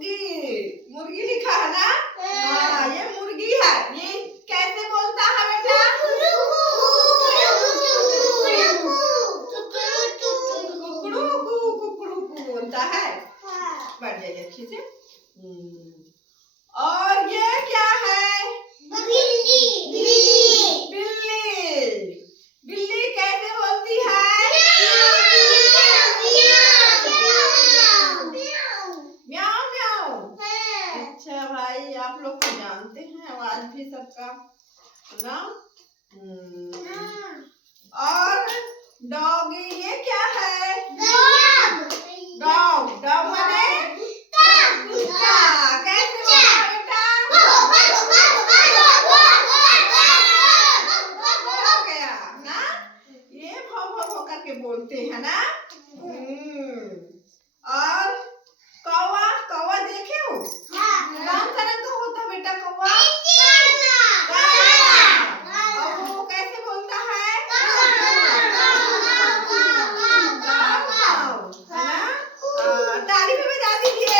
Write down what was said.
मुर्गी, मुर्गी लिखा है ना? हाँ, ये मुर्गी है। ये कैसे बोलता है बेटा? कुकड़ू कू बोलता है। बैठ जाइए अच्छे से। और ये क्या है? बिल्ली। बिल्ली कैसे बोलती है? म्याऊ म्याऊ। अच्छा भाई, आप लोग तो जानते हैं आवाज भी सबका ना। और डॉग, ये क्या है? डॉग। डॉग माने कुत्ता। कैसे बोलता बेटा? हो गया ना? ये भौ भौ भौ करके बोलते हैं ना। और कौवा, कौवा देखे हो? कौन सा रंग का होता बेटा कौवा? और वो कैसे बोलता है? है ना? ताली भी बजा दीजिए।